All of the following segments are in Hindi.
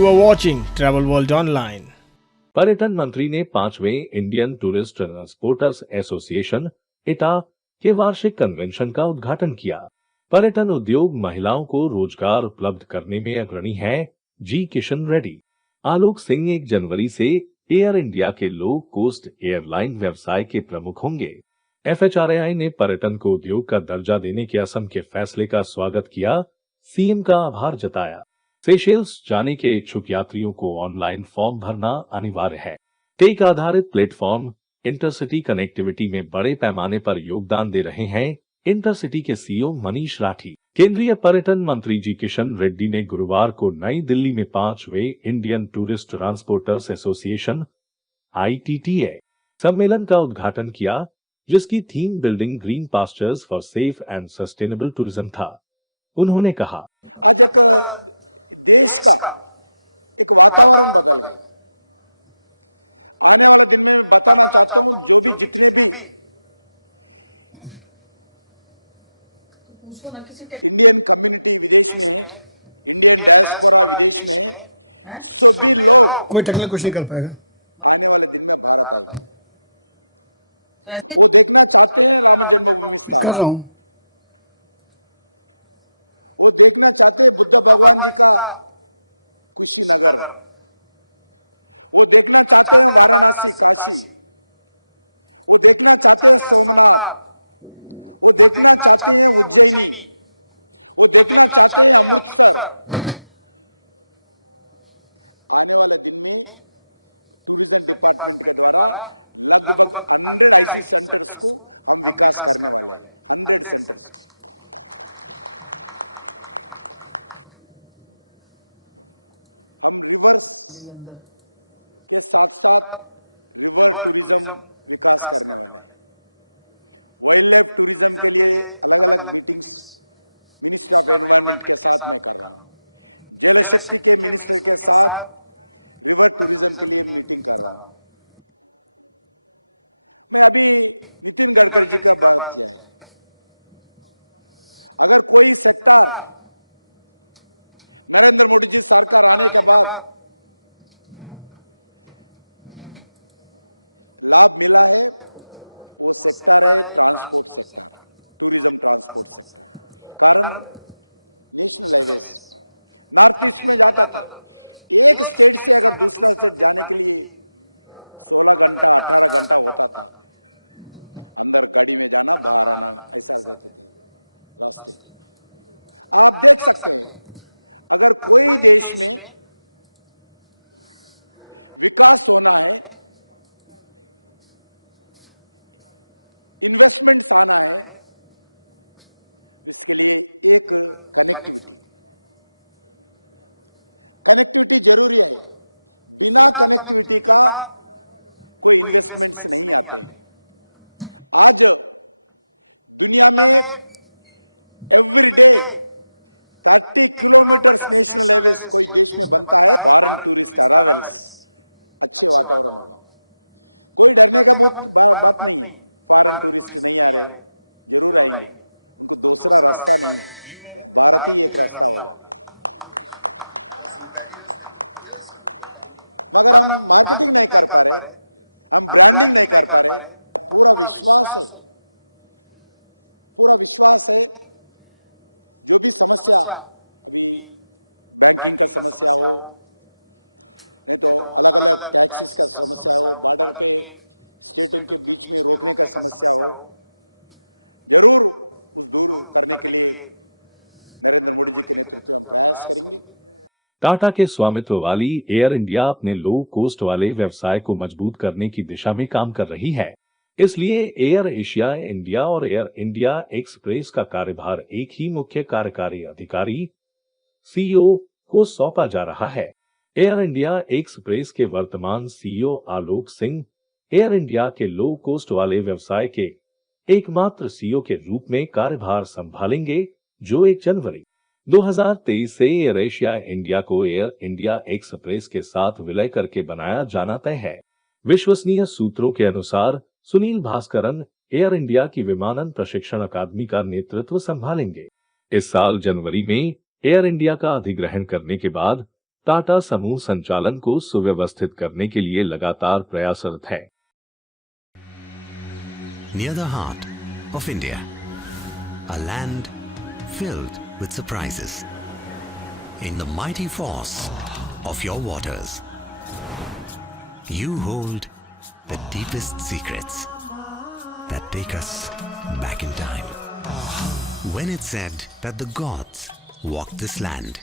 You are watching Travel World Online. पर्यटन मंत्री ने 5वें इंडियन टूरिस्ट ट्रांसपोर्टर्स एसोसिएशन इटा के वार्षिक कन्वेंशन का उद्घाटन किया। पर्यटन उद्योग महिलाओं को रोजगार उपलब्ध करने में अग्रणी है। जी किशन रेड्डी। आलोक सिंह 1 जनवरी से एयर इंडिया के लो कोस्ट एयरलाइन व्यवसाय के प्रमुख होंगे। FHRAI ने पर्यटन को उद्योग का दर्जा देने के असम के फैसले का स्वागत किया। सीएम का आभार जताया। सेशेल्स जाने के इच्छुक यात्रियों को ऑनलाइन फॉर्म भरना अनिवार्य है। टेक आधारित प्लेटफॉर्म इंटरसिटी कनेक्टिविटी में बड़े पैमाने पर योगदान दे रहे हैं इंटरसिटी के सीईओ मनीष राठी। केंद्रीय पर्यटन मंत्री जी किशन रेड्डी ने गुरुवार को नई दिल्ली में 5वें Indian tourist transporters association ITTA सम्मेलन का उद्घाटन किया, जिसकी theme building green pastures for safe and sustainable tourism था। उन्होंने कहा, आज एक देश का एक वातावरण बदल गया। आने वाले दिन में मैं बताना चाहता हूं, जो भी जितने भी इंडियन कम्युनिटी विदेश में है, इंडियन डायस्पोरा विदेश में है, सभी लोग कोई टेक्निकल कुछ नहीं कर पाएगा। आने वाले दिन में भारत आएंगे। वो देखना चाहते हैं राम जन्मभूमि स्थान, वो देखना चाहते हैं बुद्ध भगवान जी का कुशीनगर, वो देखना चाहते हैं वाराणसी काशी, वो देखना चाहते हैं सोमनाथ, वो देखना चाहते हैं उज्जैनी, वो देखना चाहते हैं अमृतसर। आने वाले दिन में टूरिज्म डिपार्टमेंट के द्वारा लगभग 100 IC सेंटर्स को हम विकास करने वाले हैं। 100 सेंटर्स। हम रिवर्स के साथ साथ रिवर टूरिज्म विकास करने वाले हैं। वाइल्ड लाइफ टूरिज्म के लिए अलग अलग मीटिंग्स मिनिस्टर ऑफ एनवायरनमेंट के साथ मैं कर रहा हूं। जल शक्ति के मिनिस्टर के साथ रिवर टूरिज्म के लिए मीटिंग कर रहा हूं। मैं अभी नितिन गडकरी जी का बात किया है। अगर कोई सेक्टर नरेंद्र मोदी जी सरकार आने के बाद लाभ मिला है, वो सेक्टर है transport sector, tourism transport sector. कारण नेशनल हाईवेज नॉर्थ ईस्ट में जाता था, एक स्टेट से अगर दूसरा स्टेट जाने के लिए 16 घंटा 18 घंटा होता था। अंदर गाड़ी में जाना, बाहर आना, ऐसा रहते थे रास्ते। आप देख सकते हैं, अगर कोई देश में विकास होना है, इन्वेस्टमेंट्स आना है, इसके लिए एक कनेक्टिविटी जरूरी है। बिना कनेक्टिविटी का कोई इन्वेस्टमेंट्स नहीं आते हैं। आज दुनिया में एवरीडे 30 किलोमीटर्स नेशनल हाईवे कोई देश में बनता है। फॉरेन टूरिस्ट अराइवल्स, अच्छे वातावरण होगा। कोई डरने का बात नहीं है। फॉरेन टूरिस्ट नहीं आ रहे, जरूर आएंगे, उनको दूसरा रास्ता नहीं है, भारत ही एक रास्ता होगा। मगर हम मार्केटिंग नहीं कर पा रहे, हम ब्रांडिंग नहीं कर पा रहे। पूरा विश्वास है। जो भी समस्या, अभी बैंकिंग का समस्या हो, नहीं तो अलग अलग टैक्सेस का समस्या हो, बॉर्डर पे स्टेटों के बीच में रोकने का समस्या हो, जरूर उस दूर करने के लिए नरेंद्र मोदी जी के नेतृत्व में हम प्रयास करेंगे। टाटा के स्वामित्व वाली एयर इंडिया अपने लो कोस्ट वाले व्यवसाय को मजबूत करने की दिशा में काम कर रही है। इसलिए एयर एशिया इंडिया और एयर इंडिया एक्सप्रेस का कार्यभार एक ही मुख्य कार्यकारी अधिकारी CEO को सौंपा जा रहा है। एयर इंडिया एक्सप्रेस के वर्तमान CEO Alok Singh air India के लो कोस्ट वाले व्यवसाय के एकमात्र CEO के रूप में कार्यभार संभालेंगे, जो 1 जनवरी 2023 से एयर एशिया इंडिया को एयर इंडिया एक्सप्रेस के साथ विलय करके बनाया जाना तय है। विश्वसनीय सूत्रों के अनुसार सुनील भास्करन एयर इंडिया की विमानन प्रशिक्षण अकादमी का नेतृत्व संभालेंगे। इस साल जनवरी में एयर इंडिया का अधिग्रहण करने के बाद टाटा समूह संचालन को सुव्यवस्थित करने के लिए लगातार प्रयासरत है। Near the heart of India, a land filled with surprises. In the mighty force of your waters, you hold the deepest secrets that take us back in time. When it's said that the gods walk this land,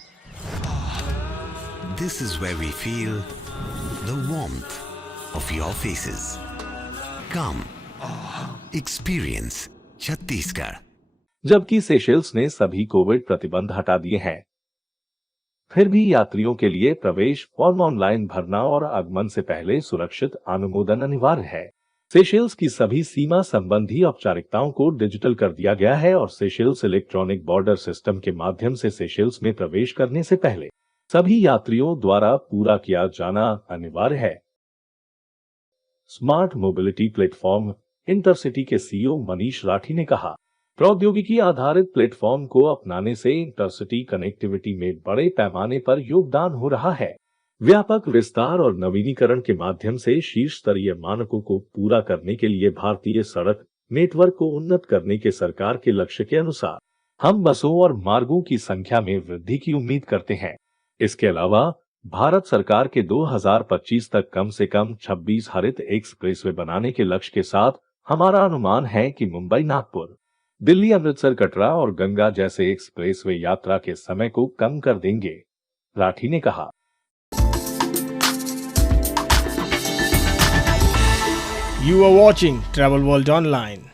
this is where we feel the warmth of your faces. Come, experience Chhattisgarh. जबकि सेशेल्स ने सभी कोविड प्रतिबंध हटा दिए हैं, फिर भी यात्रियों के लिए प्रवेश फॉर्म ऑनलाइन भरना और आगमन से पहले सुरक्षित अनुमोदन अनिवार्य है। सेशेल्स की सभी सीमा संबंधी औपचारिकताओं को डिजिटल कर दिया गया है और सेशेल्स इलेक्ट्रॉनिक बॉर्डर सिस्टम के माध्यम से सेशेल्स में प्रवेश करने से पहले सभी यात्रियों द्वारा पूरा किया जाना अनिवार्य है। स्मार्ट मोबिलिटी प्लेटफॉर्म इंटरसिटी के सीईओ मनीष राठी ने कहा, प्रौद्योगिकी आधारित प्लेटफॉर्म को अपनाने से इंटरसिटी कनेक्टिविटी में बड़े पैमाने पर योगदान हो रहा है। व्यापक विस्तार और नवीनीकरण के माध्यम से शीर्ष स्तरीय मानकों को पूरा करने के लिए भारतीय सड़क नेटवर्क को उन्नत करने के सरकार के लक्ष्य के अनुसार हम बसों और मार्गों की संख्या में वृद्धि की उम्मीद करते हैं। इसके अलावा भारत सरकार के 2025 तक कम से कम 26 हरित एक्सप्रेसवे बनाने के लक्ष्य के साथ हमारा अनुमान है कि मुंबई नागपुर, दिल्ली अमृतसर कटरा और गंगा जैसे एक्सप्रेसवे यात्रा के समय को कम कर देंगे, राठी ने कहा। You are watching Travel World Online.